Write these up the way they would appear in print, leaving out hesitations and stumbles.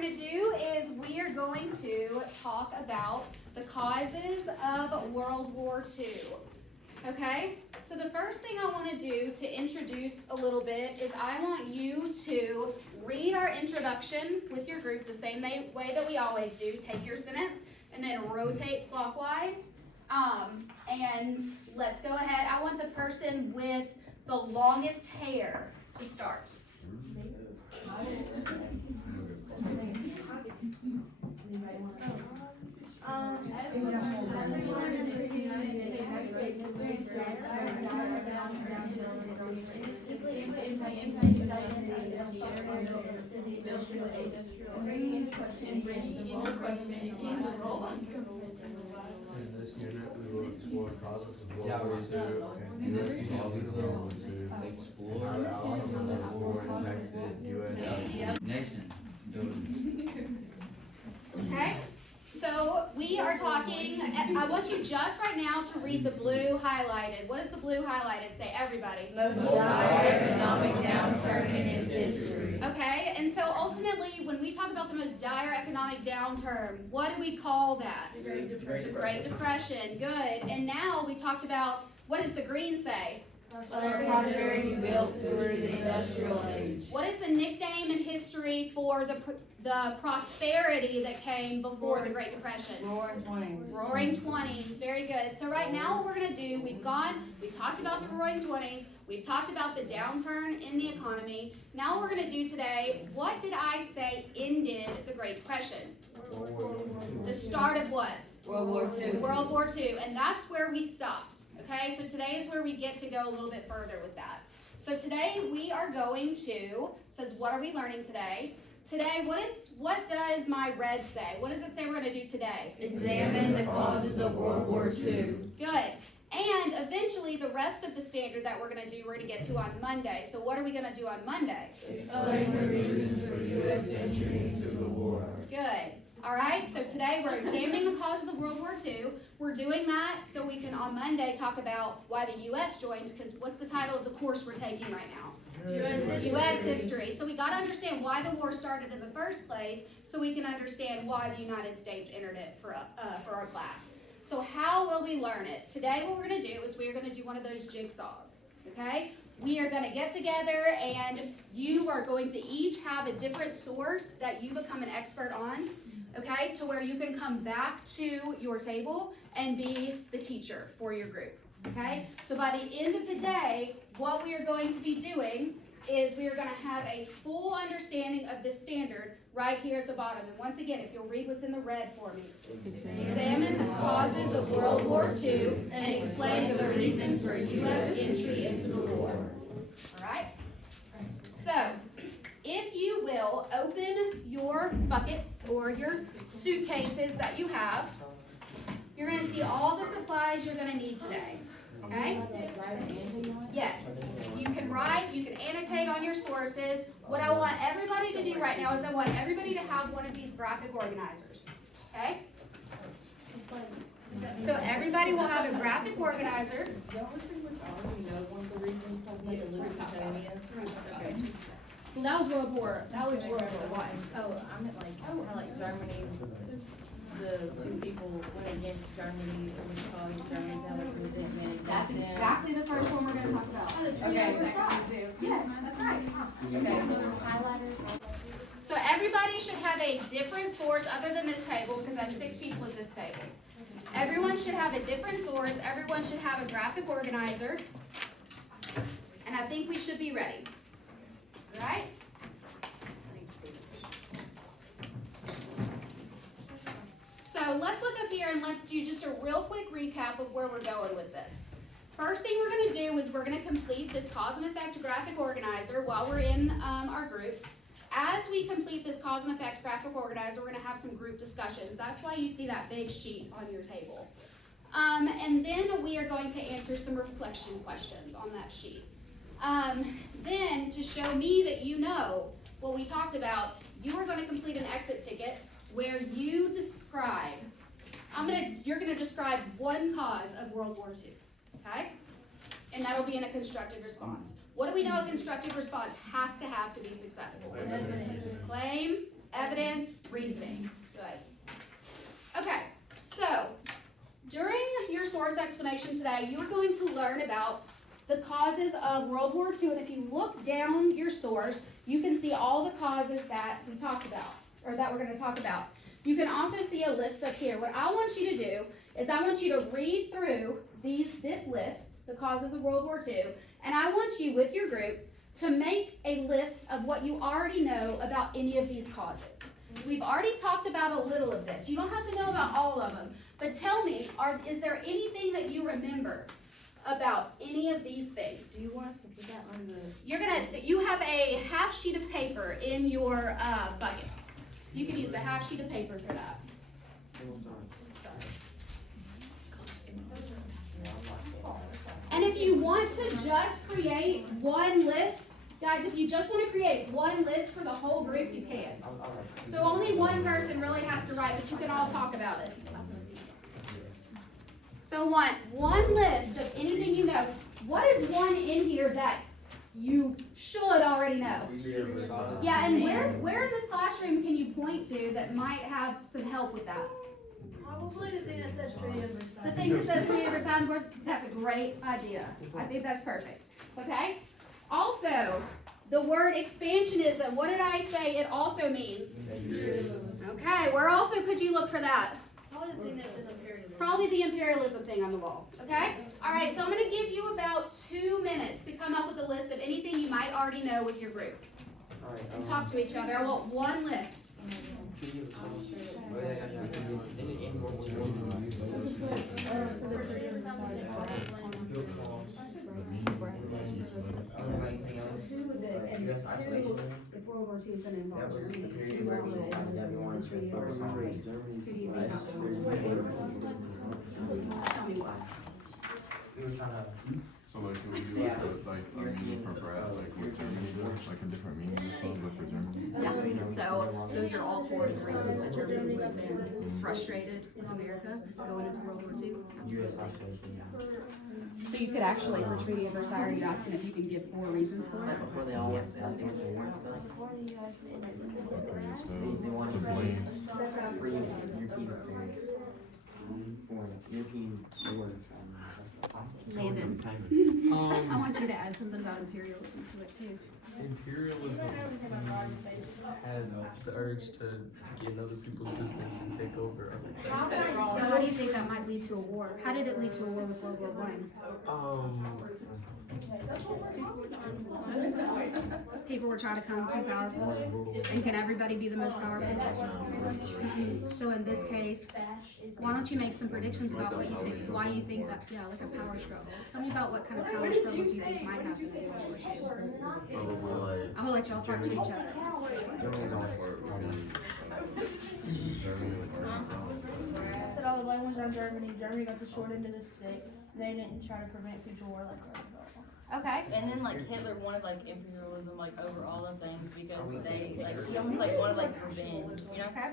going to do is we are going to talk about the causes of World War II. Okay, so the first thing I want to do to introduce a little bit is I want you to read our introduction with your group the same way that we always do. Take your sentence and then rotate clockwise. And let's go ahead. I want the person with the longest hair to start. In this unit, we will explore causes of World War II and U.S. World War II. Explore how the war impacted U.S. Nation. Okay, so we are talking, I want you just right now to read the blue highlighted. What does the blue highlighted say? Everybody. Most dire economic downturn in its history. Okay, and so ultimately, when we talk about the most dire economic downturn, what do we call that? The Great Depression. Good. And now we talked about, what does the green say? Prosperity built through the industrial age. What is the nickname in history for the prosperity that came before the Great Depression? Roaring 20s. Roaring 20s, very good. So right now what we're going to do, we've talked about the Roaring 20s, we've talked about the downturn in the economy. Now what we're going to do today, what did I say ended the Great Depression? The start of what? World War II. World War II, and that's where we stopped. Okay, so today is where we get to go a little bit further with that. So today we are going to, it says what are we learning today? Today, what does my red say? What does it say we're going to do today? Examine the causes of World War II. Good. And eventually the rest of the standard that we're going to do, we're going to get to on Monday. So what are we going to do on Monday? Explain the reasons for U.S. entry into the war. Good. All right, so today we're examining the causes of World War II. We're doing that so we can on Monday talk about why the U.S. joined, because what's the title of the course we're taking right now? U.S. history. So we got to understand why the war started in the first place so we can understand why the United States entered it for our class. So how will we learn it? Today what we're going to do is we're going to do one of those jigsaws, okay? We are going to get together and you are going to each have a different source that you become an expert on, okay? To where you can come back to your table and be the teacher for your group, okay? So by the end of the day, what we are going to be doing is we are going to have a full understanding of this standard right here at the bottom. And once again, if you'll read what's in the red for me. Examine the causes of World War II and explain the reasons for U.S. entry into the war. All right? So, if you will, open your buckets or your suitcases that you have. You're going to see all the supplies you're going to need today. Okay? Yes. You can write, you can annotate on your sources. What I want everybody to do right now is I want everybody to have one of these graphic organizers. Okay? So everybody will have a graphic organizer. Well, that was World War I. Oh, I meant how Germany, the two people went against Germany, Germany, how it was in That's exactly the first one we're going to talk about. Okay. Yes, that's right. Okay. So everybody should have a different source other than this table because I have 6 people at this table. Everyone should have a different source. Everyone should have a graphic organizer. And I think we should be ready. All right? So let's look up here and let's do just a real quick recap of where we're going with this. First thing we're going to do is we're going to complete this cause and effect graphic organizer while we're in our group. As we complete this cause and effect graphic organizer, we're going to have some group discussions. That's why you see that big sheet on your table. And then we are going to answer some reflection questions on that sheet. Then, to show me that you know what we talked about, you are going to complete an exit ticket where you describe, you're going to describe one cause of World War II, okay? And that'll be in a constructive response. What do we know a constructive response has to have to be successful? Claim, evidence, reasoning. Good. Okay, so during your source explanation today, you're going to learn about the causes of World War II, and if you look down your source, you can see all the causes that we talked about, or that we're going to talk about. You can also see a list up here. What I want you to do is I want you to read through this list, the causes of World War II, and I want you, with your group, to make a list of what you already know about any of these causes. We've already talked about a little of this. You don't have to know about all of them, but tell me, is there anything that you remember about any of these things? Do you want us to put that on the? You have a half sheet of paper in your bucket. You can use the half sheet of paper for that. And if you want to just create one list, guys, if you just want to create one list for the whole group, you can. So only one person really has to write, but you can all talk about it. So I want one list of anything you know. What is one in here that you should already know? Yeah, and where in this classroom can you point to that might have some help with that? Probably the thing that says Treaty of Versailles. The thing that says Treaty of Versailles, that's a great idea. I think that's perfect. Okay? Also, the word expansionism, what did I say it also means? Okay, where also could you look for that? Probably the thing that says imperialism. Probably the imperialism thing on the wall. Okay? Alright, so I'm going to give you about 2 minutes to come up with a list of anything you might already know with your group. And talk to each other. I want one list. If World War II has been involved, Tell me why. So like, can we do like a meaning for Brad, like what Germany does, like a different meaning or something, like for Germany? Yeah, so those are all 4 of the reasons that Germany would have been frustrated with America going into World War II. Absolutely. So you could actually, for Treaty of Versailles, you're asking if you can give 4 reasons for it? Yes. Before the U.S. So, to blame. Landon, I want you to add something about imperialism to it too. Imperialism had the urge to get in other people's business and take over. So how do you think that might lead to a war? How did it lead to a war with World War People were trying to become too powerful, and can everybody be the most powerful? So in this case, why don't you make some predictions about what you think, why you think that, yeah, like a power struggle. Tell me about what kind of power struggles you think might happen in World War II. I will let y'all talk to each other. Said all the blame was on Germany. Germany got the short end of the stick. They didn't try to prevent future war like Russia. Okay. And then like Hitler wanted like imperialism like over all of things because they like he almost like wanted like revenge, you know? Okay.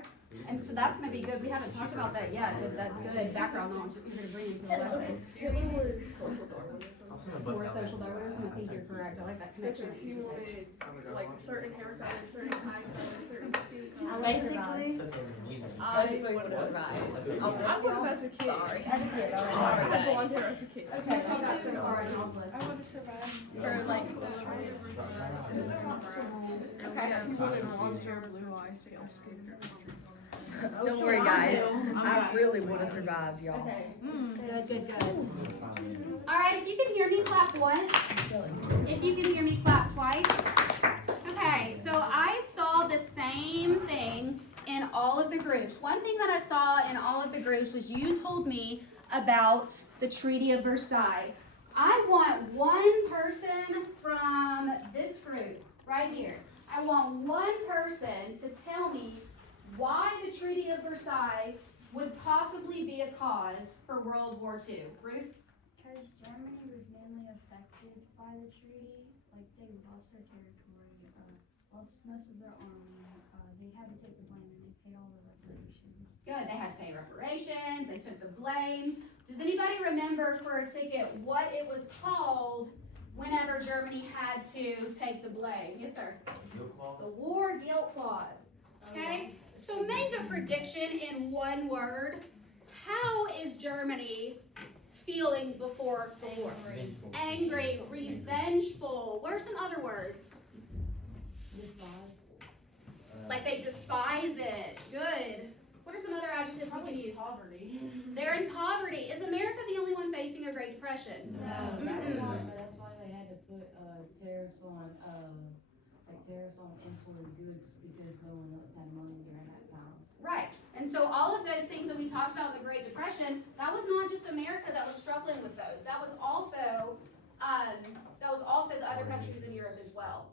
And so that's gonna be good. We haven't talked about that yet, but that's good background knowledge that you're gonna bring into the lesson. Hitler was social Darwinism. For social Darwinism, I think you're correct. I like that connection. Because he wanted like certain haircut, certain eye color, certain skin color. Basically, us 3 would have survived. I would have as a kid. Sorry. As a kid. Sorry, I guys. belonged here as a kid. Okay, so that's so far in y'all's I list. would have survived. For like a little bit. Okay. People with long hair, blue eyes, pale skin. Don't worry, guys. I really would have survived, y'all. Good, good, good. All right, if you can hear me, clap once. If you can hear me, clap twice. Okay, so I saw the same thing in all of the groups. One thing that I saw in all of the groups was you told me about the Treaty of Versailles. I want one person from this group right here. I want one person to tell me why the Treaty of Versailles would possibly be a cause for World War II. Ruth? Because Germany was mainly affected by the treaty, like they lost their territory, lost most of their army, they had to take the blame and they paid all the reparations. Good, they had to pay reparations, they took the blame. Does anybody remember for a ticket what it was called whenever Germany had to take the blame? Yes, sir. The war guilt clause. Okay, so prediction in one word. How is Germany feeling before the war? Angry, revengeful. What are some other words? Like they despise it. Good. What are some other adjectives we can use? Poverty. They're in poverty. Is America the only one facing a Great Depression? No, that's why they had to put, tariffs on, tariffs on imported goods because no one else had money during that time. Right. And so all of those things that we talked about in the Great Depression, that was not just America that was struggling with those. That was also the other countries in Europe as well.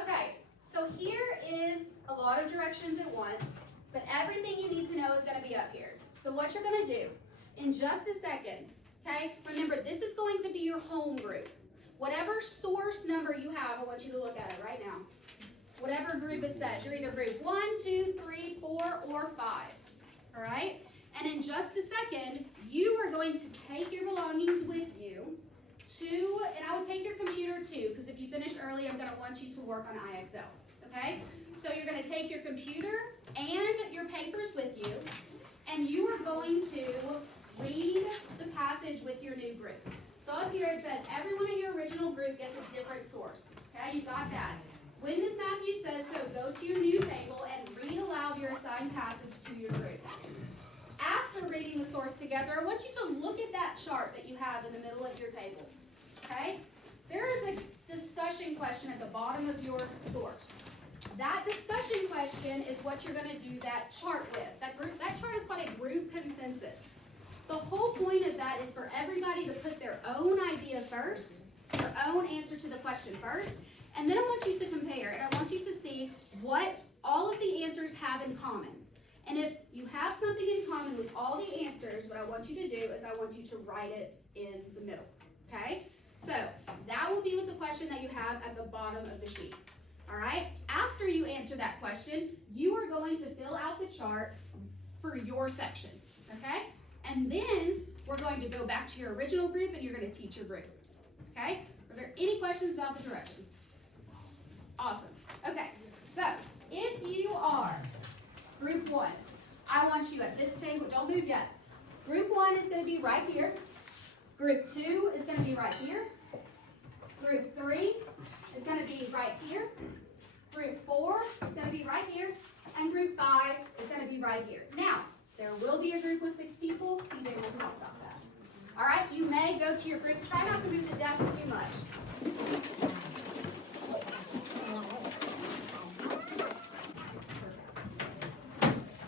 Okay, so here is a lot of directions at once, but everything you need to know is going to be up here. So what you're going to do in just a second, okay, remember this is going to be your home group. Whatever source number you have, I want you to look at it right now. Whatever group it says, you're either group 1, 2, 3, 4, or 5, all right? And in just a second, you are going to take your belongings with you to, and I would take your computer too, because if you finish early, I'm going to want you to work on IXL, okay? So you're going to take your computer and your papers with you, and you are going to read the passage with your new group. So up here it says, everyone in your original group gets a different source, okay? You got that. When Ms. Matthews says so, go to your new table and read aloud your assigned passage to your group. After reading the source together, I want you to look at that chart that you have in the middle of your table, okay? There is a discussion question at the bottom of your source. That discussion question is what you're going to do that chart with. That chart is called a group consensus. The whole point of that is for everybody to put their own idea first, their own answer to the question first, and then I want you to compare, and I want you to see what all of the answers have in common. And if you have something in common with all the answers, what I want you to do is I want you to write it in the middle, okay? So that will be with the question that you have at the bottom of the sheet, all right? After you answer that question, you are going to fill out the chart for your section, okay? And then we're going to go back to your original group and you're going to teach your group, okay? Are there any questions about the directions? Awesome. Okay, so if you are group 1, I want you at this table, don't move yet. Group 1 is going to be right here. Group 2 is going to be right here. Group 3 is going to be right here. Group 4 is going to be right here. And group 5 is going to be right here. Now, there will be a group with 6 people. CJ will talk about that. All right, you may go to your group. Try not to move the desk too much.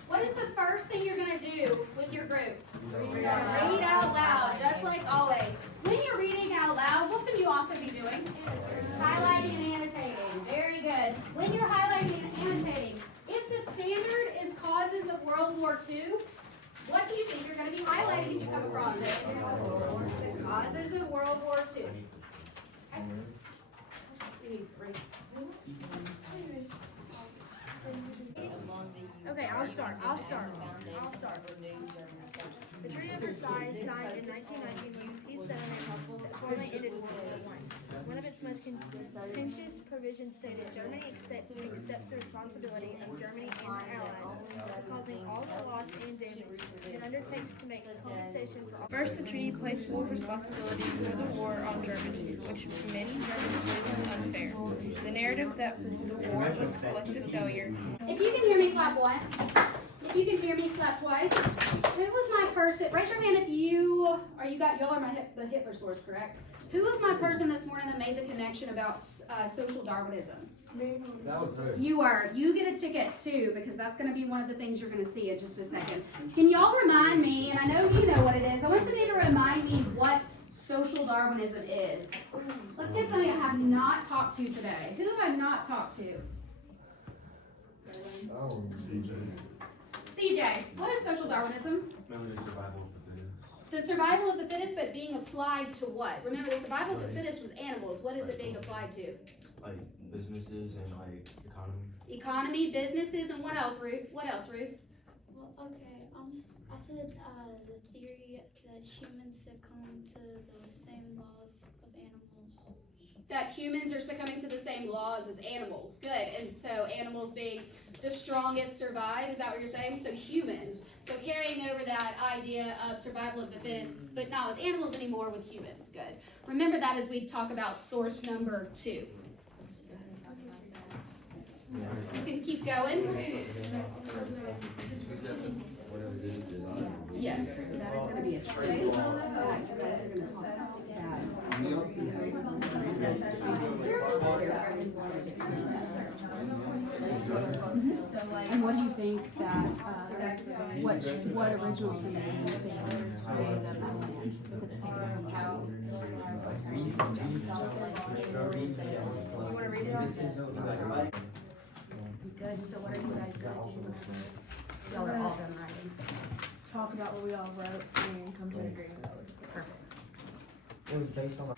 What is the first thing you're going to do with your group? You're going to read out loud, just like always. When you're reading out loud, what can you also be doing? Highlighting and annotating. Very good. When you're highlighting and annotating, if the standard is causes of World War II, what do you think you're going to be highlighting if you come across it? Causes of World War II. Okay. We need 3. Okay, I'll start. The Treaty of Versailles, signed in 1990, was a peace settlement that formally ended World War I. One of its most contentious provisions stated Germany accepts the responsibility of Germany and her allies for causing all the loss and damage and undertakes to make compensation for all. First, the treaty placed full responsibility for the war on Germany, which many Germans believed unfair. The narrative that the war was collective failure. If you can hear me, clap once. If you can hear me, clap twice. Who was my person? Raise your hand if y'all are the Hitler source, correct? Who was my person this morning that made the connection about social Darwinism? That was her. You are. You get a ticket too, because that's going to be one of the things you're going to see in just a second. Can y'all remind me, and I know you know what it is, I want somebody to remind me what social Darwinism is. Let's get somebody I have not talked to today. Who have I not talked to? Oh, CJ. CJ, what is social Darwinism? Remember the survival of the fittest. The survival of the fittest, but being applied to what? Remember, the survival of the fittest was animals. What is it being applied to? Like businesses and like economy. Economy, businesses, and what else, Ruth? Well, okay, I said the theory that humans succumb to the same laws of animals. That humans are succumbing to the same laws as animals. Good. And so animals being the strongest survive, is that what you're saying? So humans. So carrying over that idea of survival of the fittest, but not with animals anymore, with humans. Good. Remember that as we talk about source number 2. You can keep going. Yes. That is gonna be a trade. You guys are gonna talk And what do you think that, what original thing do you think made them if it's taken out? You wanna read it off? Good, so what are you guys gonna do? Y'all are all done writing. Talk about what we all wrote and come to an agreement. Perfect. It was based on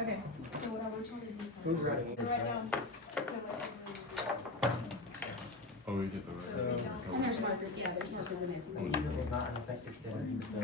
Okay. So what I want y'all to do. who's writing? Write down. Oh, we get the right. And there's markers, yeah, there's markers in there. It's not an effective term, so.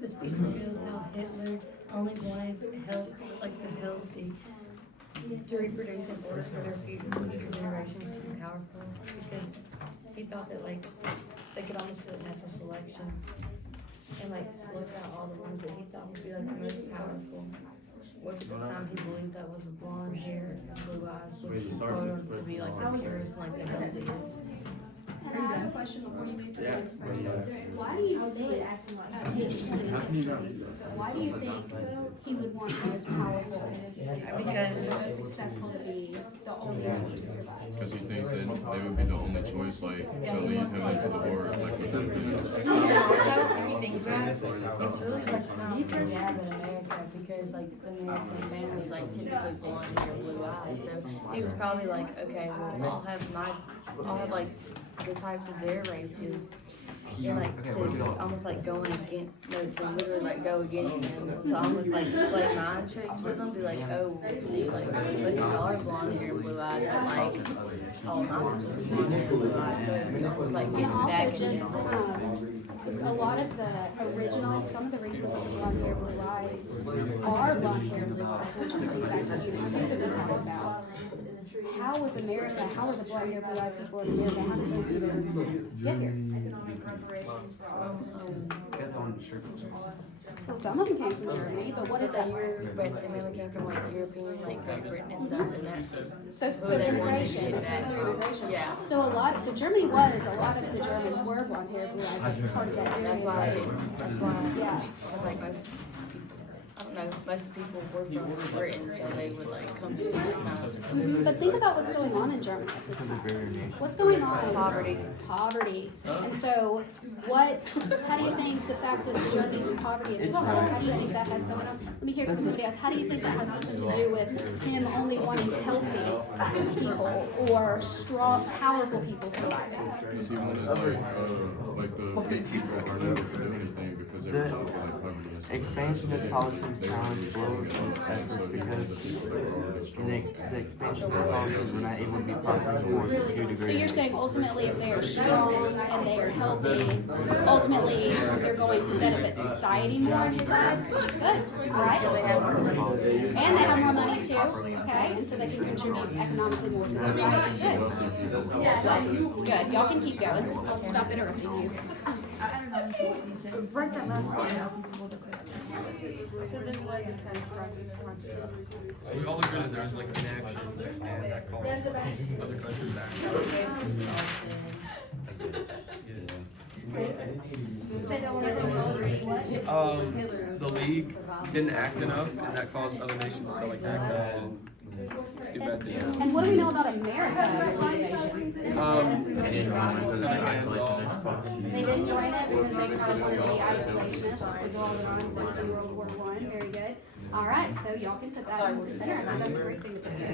This picture shows how Hitler only wanted health, like the healthy, to reproduce in order for their future generations to be powerful, because he thought that like they could almost do a natural selection and like select out all the ones that he thought would be like the most powerful. Which at the time he believed that was the blonde hair and blue eyes, which he thought would be like the purest and like the healthiest. And I have a question before you move to the next person. Why do you think, why do you think he would want the most powerful, Because the most successful to be the only ones to survive? Because he thinks that they would be the only choice, like, to lead him into the war, like, with him. if you think about it, it's really like how we have in America, because like American families like typically blonde hair, blue eyes. So he was probably like, okay, well I'll have like the types of their races. And like to almost like going against, no, to literally like go against them, to almost like play mind tricks with them, be like, oh, see, like, listen, y'all are blonde hair and blue eyed, but like, oh, I'm blonde hair and blue eyed, so it's like And getting also back just, a lot of the original, some of the reasons that the blonde hair, blue eyes are blonde hair, blue eyes, which we think back to Unit 2 that we talked about. How was America, how were the blonde hair, blue eyed people in America, how did those even get here? Well, some of them came from Germany, but what is that? But they mainly came from like European, like Great Britain and stuff, and that's So immigration, immigration. Yeah. So so Germany was, a lot of the Germans were blonde hair, blue eyes, like part of that area. that's why, Yeah. because like most, I don't know, most people were from Britain, so they would like come to the mountains. But think about what's going on in Germany at this time. What's going on? Poverty. Poverty. And so, how do you think the fact that Germany's in poverty at this time, how do you think that has something, let me hear from somebody else, how do you think that has something to do with him only wanting healthy people or strong, powerful people surviving? Because he wanted like the big people aren't able to do anything because they were taught like poverty and stuff. Expansionist policies challenge global efforts because the expansionist policies were not able to be profitable due to So great. you're saying ultimately if they are strong and they are healthy, ultimately they're going to benefit society more in his eyes? Good, alright. So they have more money. And they have more money too, okay, and so they can contribute economically more to society. Good. Good, y'all can keep going. I'll stop interrupting you. Break that last part out. So this led to catastrophic consequences. So we all agree that there's like inaction and that calls other countries Say that one more time. The league didn't act enough and that caused other nations to like act up and get bad things. And what do we know about America and the League of Nations? They didn't join it because they kind of wanted to be isolationists because of all the nonsense in World War I. Very good. All right, so y'all can put that in the center. I think that's a great thing to put there.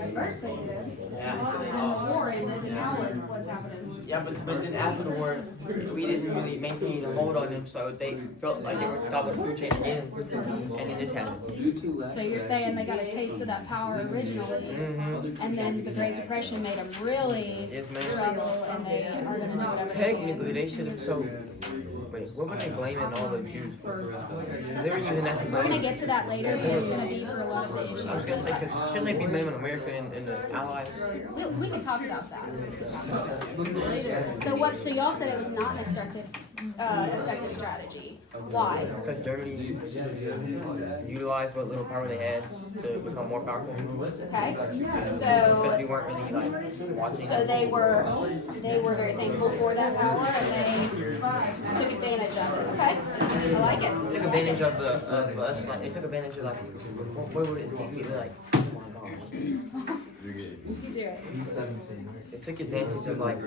At first they did. Then the war ended, and now what's happening? Yeah, but then after the war, we didn't really maintain a hold on them, so they felt like they were top of the food chain again, and then this happened. So you're saying they got a taste of that power originally, and then the Great Depression made them really Yes, ma'am. struggle, and they are gonna do whatever they can. Technically, they should have, so, wait, what were they blaming all the Jews for? They were using that to We're gonna blame. get to that later, but it's gonna be for a lot of the I was issues. gonna say, cause shouldn't they be blaming America and the Allies? We can talk about that. So y'all said it was not an effective strategy. Why? Because Germany utilized what little power they had to become more powerful. Okay, Because we so, weren't really like watching. so they were very thankful for that power and they took advantage of it, okay? I like it. They took advantage of us, like, they took advantage of like, what would it take me to like, oh my gosh. You do it. They took advantage of like,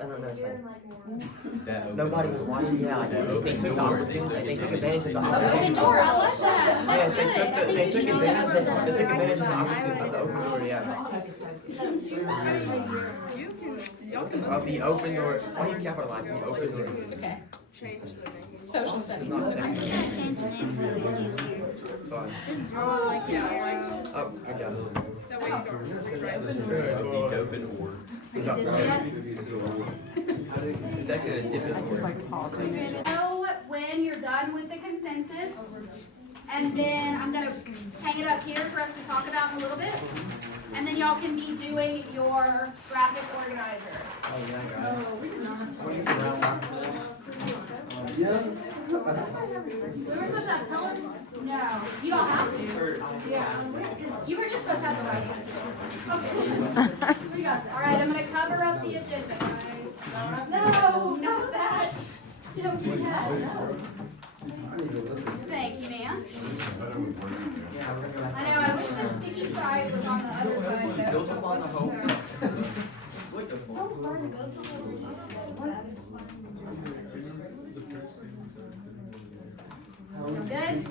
I don't know, it's like, nobody was watching, yeah, like, they took the opportunity, they took advantage of the Open opportunity. door, I like that. That's good. I They think took you should know that. advantage of the opportunity of the open door, yeah. Of the open door, why do you capitalize the open door? Okay. Change the name. Social studies. Not That's second. okay. Sorry. Oh, like, yeah, Oh, good job. that way you don't rewrite. Good job. It's actually a different word. Know when you're done with the consensus, and then I'm gonna hang it up here for us to talk about in a little bit. And then y'all can be doing your graphic organizer. We were supposed to have colors? No, you don't have to. Yeah. You were just supposed to have the right answer. Okay. All right, I'm gonna cover up the agenda, guys. No, not that. Don't do that. Thank you, ma'am. I know, I wish the sticky side was on the other side. Good?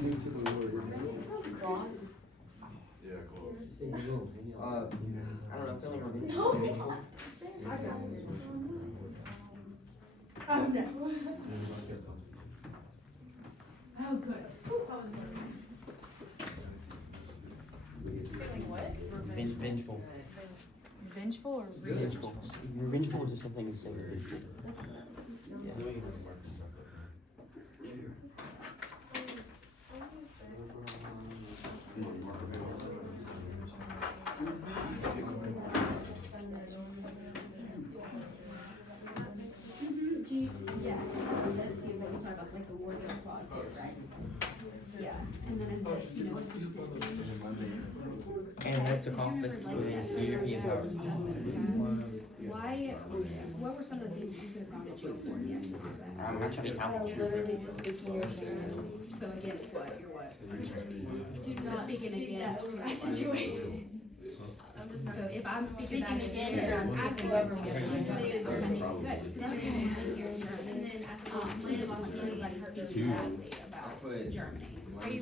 Yeah, cool. I don't know, feeling religious. Vengeful. Vengeful or Vengeful. Revengeful is the same thing as saying vengeful. Yes, this, you know, we talk about like the wardrobe closet, right? Yeah, and then in this, you know, what this is. And that's a conflict within European powers. why, what were some of the things you could have gone to jail for in the espionage act? I'm not trying to count. So against what, you're what? So speaking against my situation. So if I'm speaking back against you, I'm speaking against you. Good, so that's good. I want anybody hurt you badly about Germany. As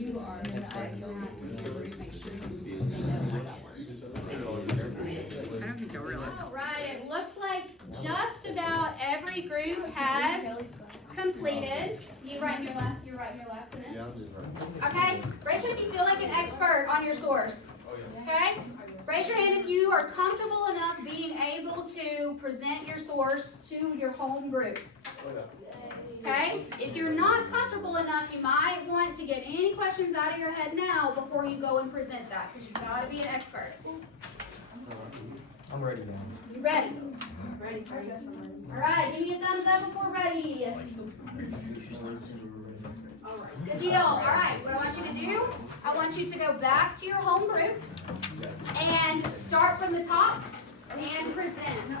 you are, just saying that to your group, make sure they know how that works. I don't think they'll realize. All right, it looks like just about every group has completed. You write your last sentence. Okay, raise your hand if you feel like an expert on your source. Okay, raise your hand if you are comfortable enough being able to present your source to your home group. Okay, if you're not comfortable enough, you might want to get any questions out of your head now before you go and present that, because you've got to be an expert. I'm ready, man. You ready? Ready. All right, give me a thumbs up if we're ready. Good deal. All right, what I want you to do, I want you to go back to your home group and start from the top and present.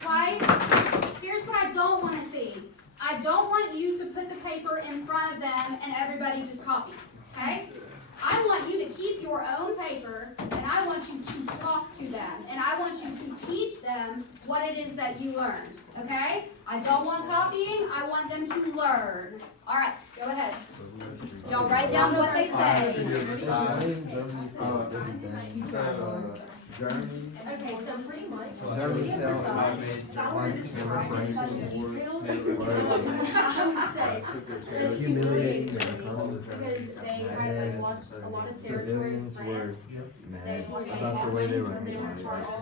Guys, here's what I don't want to see. I don't want you to put the paper in front of them and everybody just copies, okay? I want you to keep your own paper, and I want you to talk to them, and I want you to teach them what it is that you learned, okay? I don't want copying, I want them to learn. All right, go ahead. Y'all write down what they say. Okay, so pretty much. Germany felt like her brain humiliating the economy. Because they had lost a lot of territory. Civilians were mad about the way they were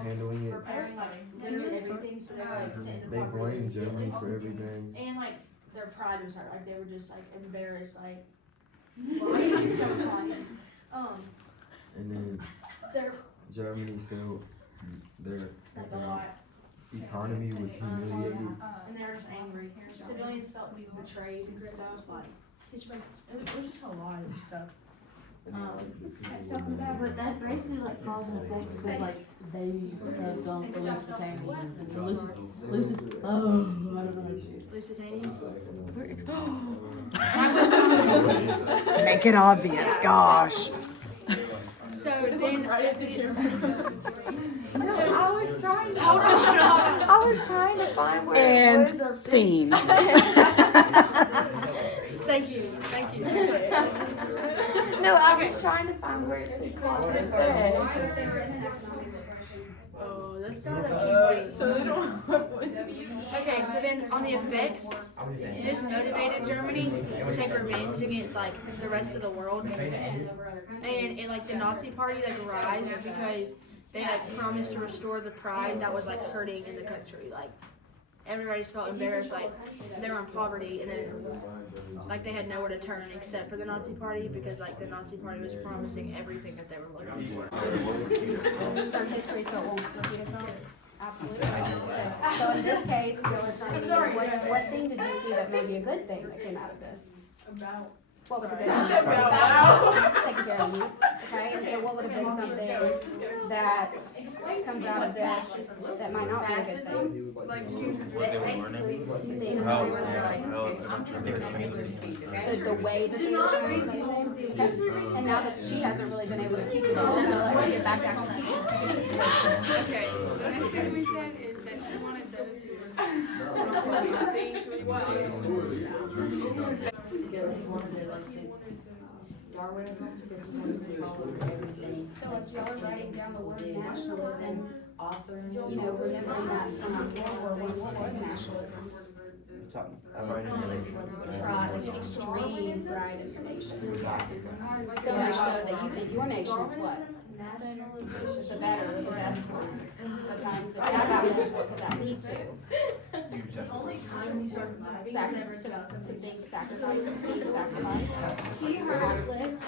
handling it. Repairing like literally everything, so they were like sitting in the They park. blamed Germany for everything. And like their pride was hurt, like they were just like embarrassed, like why is it so funny? And then Their Germany felt their like a lot, economy was humiliated. and they were just angry. Civilians felt betrayed and stuff. Like it was just a lot of stuff. But that's basically like cause and effect because like they have gone for Lusitania and Lusitania. Make it obvious, gosh. So then, I was trying to hold on. I was trying to find where And where the scene. Thank you. No, I was trying to find where it says cause and effect. Oh, that's not a so they don't. Okay, so then on the effects, this motivated Germany to take revenge against like the rest of the world, and it like the Nazi Party like rise because they like promised to restore the pride that was like hurting in the country. Like everybody just felt embarrassed, like they were in poverty, and then like they had nowhere to turn except for the Nazi Party because like the Nazi Party was promising everything that they were looking for. Learn history so it won't repeat itself. Absolutely. So in this case, what thing did you see that may be a good thing that came out of this? What was a good thing? Taking care of you. Okay, and so what would have been something that comes out of this that might not be a good thing? The way that they were trained. And now that she hasn't really been able to teach them, I'm gonna let her get back to actually teaching. Okay, the next thing we said is that we wanted those who were things we wanted. So as y'all are writing down the word nationalism, you know, remembering that from World War I, what was nationalism? Pride, extreme pride in your nation. So much so that you think your nation is what? The better, the best one. Sometimes if that happens, what could that lead to? Some things sacrificed, being sacrificed, conflict.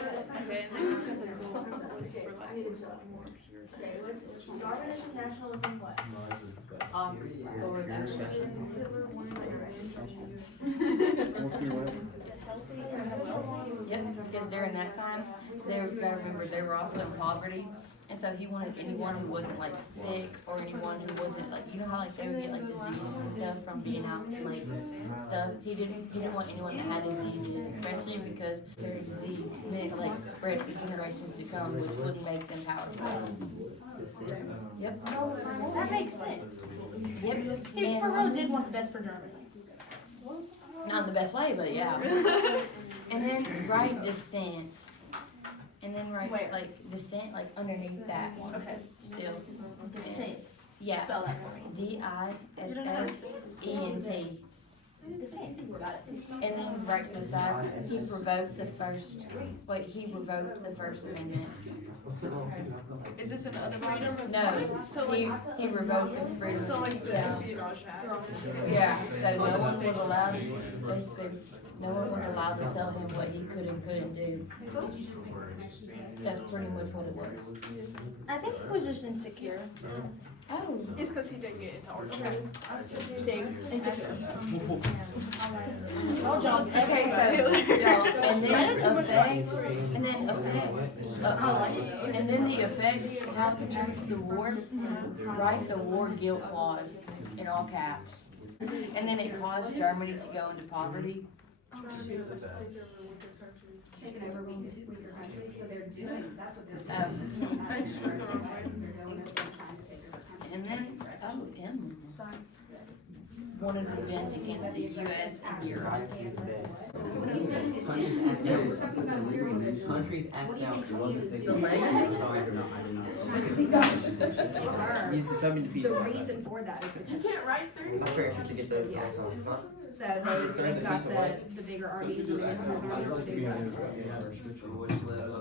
Darwinism, nationalism, what? healthy and the wealthy. Yep, because during that time, they were, gotta remember, they were also in poverty. And so he wanted anyone who wasn't like sick or anyone who wasn't like, you know how like they would get like diseases and stuff from being out in like stuff? He didn't want anyone that had diseases, especially because their disease, and then it like spread for generations to come, which wouldn't make them powerful. Yep. That makes sense. Yep. He for real did want the best for Germany. Not the best way, but yeah. And then right descent. And then right, Where? like descent, like underneath that one. Okay. Still. Descent. Yeah. Spell that for me. DISSENT. Descent. Got it. And then right to the side, he revoked the First Amendment. Is this another freedom? No, So he like, revoked the freedom. so like the Yeah. Espionage Act. Yeah, so no one was allowed, basically, no one was allowed to tell him what he could and couldn't do. That's pretty much what it was. I think he was just insecure. Oh. It's because he didn't get into art school. See, insecure. Oh, John. Okay, so, y'all, and then effects, and then the effects happened to the war, right, the war guilt clause in all caps. And then it caused Germany to go into poverty. Taking over weaker countries, so they're doing, that's what they're doing. And then, M wanted revenge against the US and Europe. Countries act out, it wasn't The taken. language? Sorry, I did not. He's determined to peace. The reason for that is because. I'm sure it's to get the. Yeah. So they've got the bigger armies and the internal armies to do that.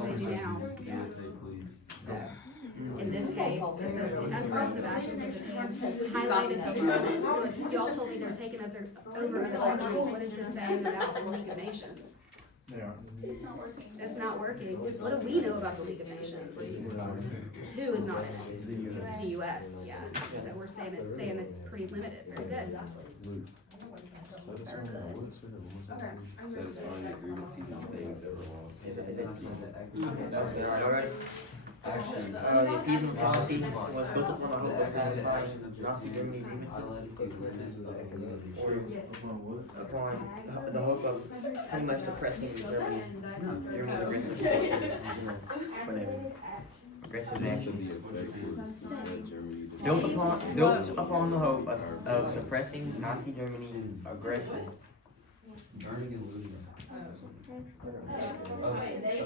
They do now, yeah. So, in this case, it says the aggressive actions of Japan highlighted the limits. So if y'all told me they're taking over other countries, what is this saying about the League of Nations? It's not working. What do we know about the League of Nations? Who is not in it? The US, yeah. So we're saying it's pretty limited. Very good. Satisfying agreements, things that were lost. Alright, already? The appeasement policy was built upon the hope of satisfying Nazi Germany grievances. Or upon the hope of pretty much suppressing Germany's aggressive, whatever, aggressive action. Built upon the hope of suppressing Nazi Germany's aggression.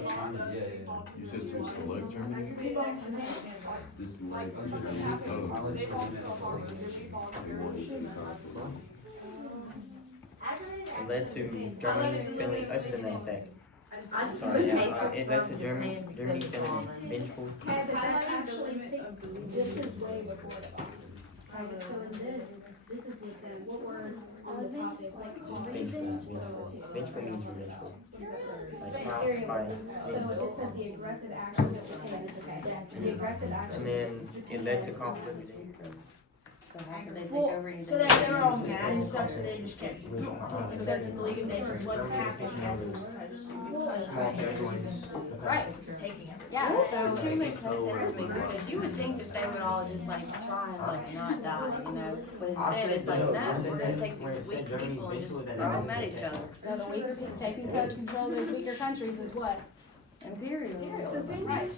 China, yeah. You said to select Germany? This led to Germany. It led to Germany feeling, that's the main thing. Sorry, yeah, it led to Germany feeling vengeful. Yeah, but that's actually, this is way before the bomb. Right, so in this is with them, what were on the topic, like, Just reason. vengeful means revengeful. Like, There it is. So it says the aggressive actions of Japan is okay. The aggressive actions. And then it led to conflict. So how could they take Well, over anything? so they were all mad and stuff, so they just kept. So then the League of Nations wasn't happening as it was supposed to. Small territories. Right, Just taking everything. yeah, so. Two makes no sense to me, because you would think that they would all just like try and like not die, you know? But instead, it's like, no, we're gonna take these weak people and just throw them at each other. So the weaker, taking control of those weaker countries is what? Imperialism. Right.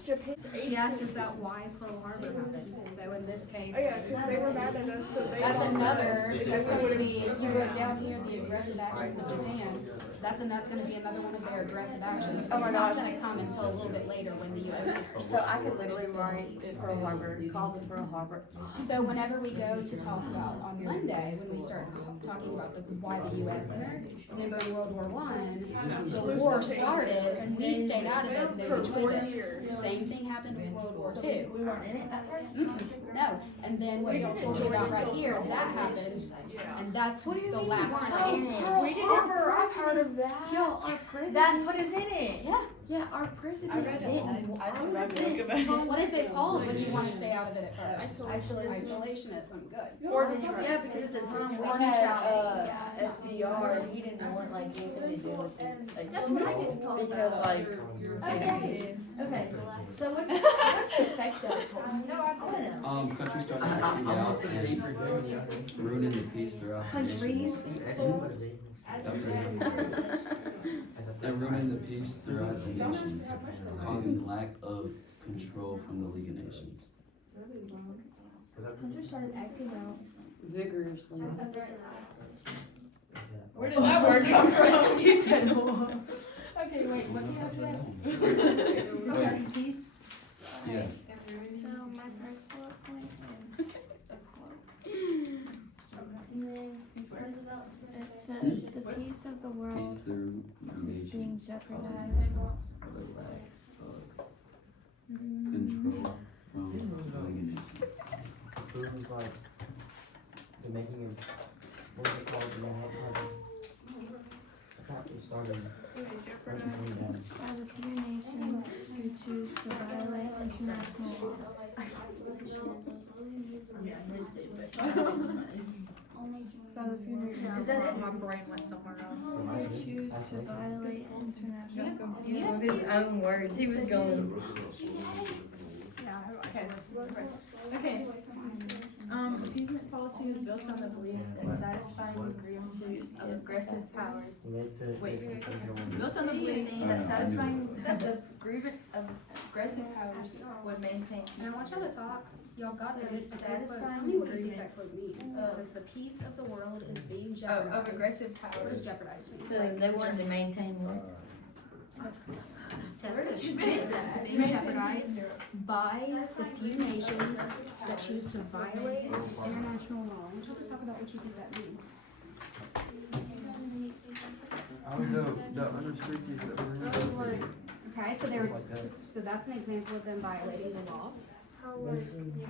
She asked us that why Pearl Harbor happened, so in this case. Oh, yeah, 'cause they were mad at us, so they. That's another, that's going to be, you wrote down here the aggressive actions of Japan, that's gonna be another one of their aggressive actions. Oh my It's not gosh. gonna come until a little bit later when the US. So I could literally write Pearl Harbor, cause of Pearl Harbor. So whenever we go to talk about on Monday, when we start talking about why the US entered, remember in World War I, the war started, and we stayed out of it, and then we For 40 joined it. years. Same thing happened with World War II. We weren't in it at first? No, and then what y'all told me about right here, that happened, and that's the last time. We didn't ever, I've heard of that. Yo, our president. That put us in it. Yeah, Yeah, our president I read it. didn't. I Our read it. president- What is it called when you wanna stay out of it at first? Isolationism. Isolationism, good. Or yeah, because at the time we Or had neutrality. FDR and he didn't want like anything to do with it. Like, That's what I get to call it. because like Okay, so what's the effect of it? No, I don't know. Countries started acting out and ruining the peace throughout the Countries. nation. They're ruining the peace throughout the nations, causing lack of control from the League of Nations. Countries started acting out. vigorously. Where did that word come from? You said no. Okay, wait, what do you have to We're starting peace? Yeah. So my first bullet point is a quote. And then Roosevelt It says, the peace of the Peace world through is being nations, jeopardized. the lack of control from the League of Nations. It was like the making of, what was it called, the Manhattan Project? I forgot what started. By the few nations who choose to violate international law. Only By the few nations. Is that it? My brain went somewhere else. who choose to violate international law. With his own words, he was going. Okay. Appeasement policy is built on the belief that satisfying the grievances of aggressive powers. Built on the belief that satisfying the grievance of aggressive powers would maintain peace. And I want y'all to talk. Y'all got the good quote. Satisfying Tell me what you think agreement. that quote means. It says the peace of the world is being Of jeopardized. aggressive What does powers. jeopardized mean? So they wanted to maintain what? Test it. It's being jeopardized by the few nations that choose to violate international law. I want y'all to talk about what you think that means. The unrestricted submarine. Okay, so that's an example of them violating the law. Okay, yeah.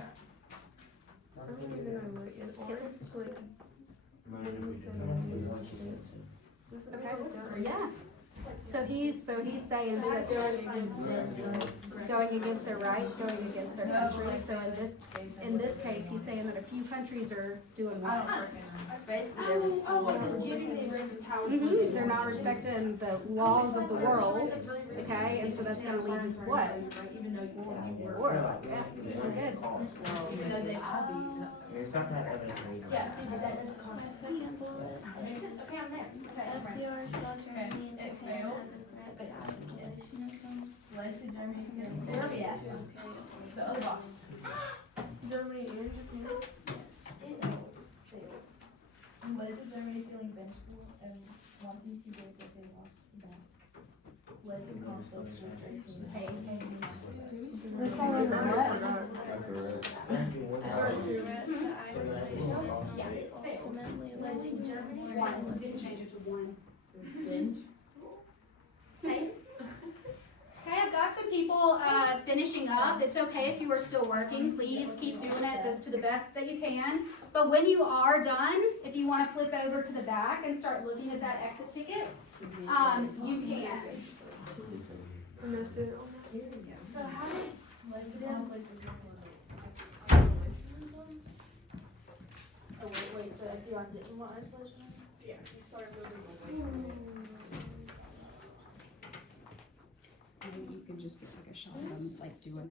So he's saying that going against their rights, going against their country. So in this case, he's saying that a few countries are doing what? They're not respecting the laws of the world, okay? And so that's gonna lead to what? War. Yeah, we're good. It's not that evidence. Yeah, see, but that doesn't count. Okay, I'm there. FDR saw Germany and It Japan failed. as a threat to isolationism. Led to Germany to where are we at? The other box. Germany and Japan. Led to Germany feeling vengeful and wanting to get what they lost back. Led to conflict. Hey. Let's all over what? Ultimately led to Germany. One, didn't change it to one. Okay, I've got some people finishing up. It's okay if you are still working. Please keep doing it to the best that you can. But when you are done, if you want to flip over to the back and start looking at that exit ticket, you can. And that's it. So how did Led to conflict. Oh, wait, so FDR didn't want isolation? Yeah, he started moving. You can just get like a shot of them like doing